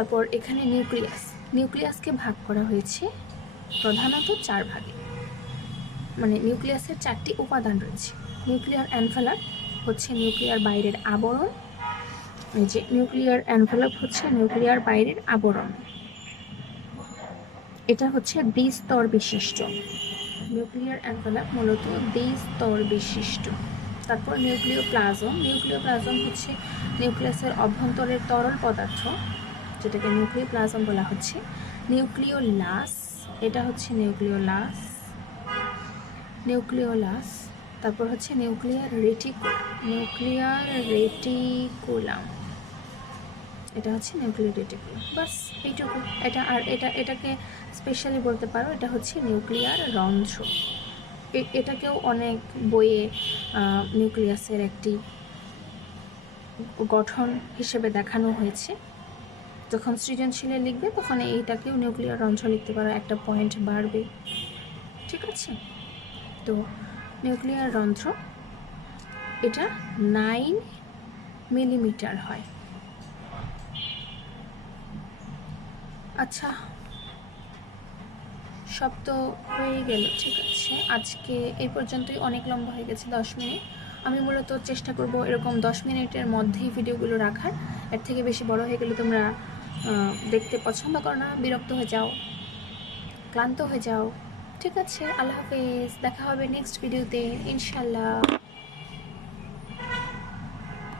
তারপর এখানে নিউক্লিয়াস। নিউক্লিয়াসকে ভাগ করা হয়েছে প্রধানত চার ভাগে। মানে নিউক্লিয়াসের চারটি উপাদান রয়েছে। নিউক্লিয়ার অ্যানফেলাপ হচ্ছে নিউক্লিয়ার বাইরের আবরণ। এই যে নিউক্লিয়ার অ্যানভেলপ হচ্ছে নিউক্লিয়ার বাইরের আবরণ। এটা হচ্ছে দ্বিস্তর বিশিষ্ট। নিউক্লিয়ার অ্যানভেলপ মূলত দ্বিস্তর বিশিষ্ট। তারপর নিউক্লিওপ্লাজম। নিউক্লিওপ্লাজম হচ্ছে নিউক্লিয়াসের অভ্যন্তরের তরল পদার্থ। যেটাকে নিউক্লিওপ্লাজম বলা হচ্ছে। নিউক্লিওলাস, এটা হচ্ছে নিউক্লিওলাস। নিউক্লিওলাস, তারপর হচ্ছে নিউক্লিয়ার রেটিকুলাম নিউক্লিয়ার রেটিকুলাম এটা হচ্ছে নিউক্লিয়ার রেটিকুলাম বাস, এইটুকু। এটা আর এটা, এটাকে স্পেশালি বলতে পারো, এটা হচ্ছে নিউক্লিয়ার রন্ধ্র। এটাকেও অনেক বইয়ে নিউক্লিয়াসের একটি গঠন হিসেবে দেখানো হয়েছে। যখন সৃজনশীলে লিখবে, তখন এইটাকেও নিউক্লিয়ার রন্ধ্র লিখতে পারো, একটা পয়েন্ট বাড়বে। ঠিক আছে? তো নিউক্লিয়ার রন্ধ্র, এটা নাইন মিলিমিটার হয়। আচ্ছা সব তো হয়ে গেল, ঠিক আছে। আজকে এই পর্যন্তই, অনেক লম্বা হয়ে গেছে দশ মিনিট। আমি মূলত চেষ্টা করব এরকম দশ মিনিটের মধ্যেই ভিডিওগুলো রাখার। এর থেকে বেশি বড় হয়ে গেলে তোমরা দেখতে পছন্দ করো না, বিরক্ত হয়ে যাও, ক্লান্ত হয়ে যাও। ঠিক আছে, আল্লাহ হাফেজ, দেখা হবে নেক্সট ভিডিওতে ইনশাল্লাহ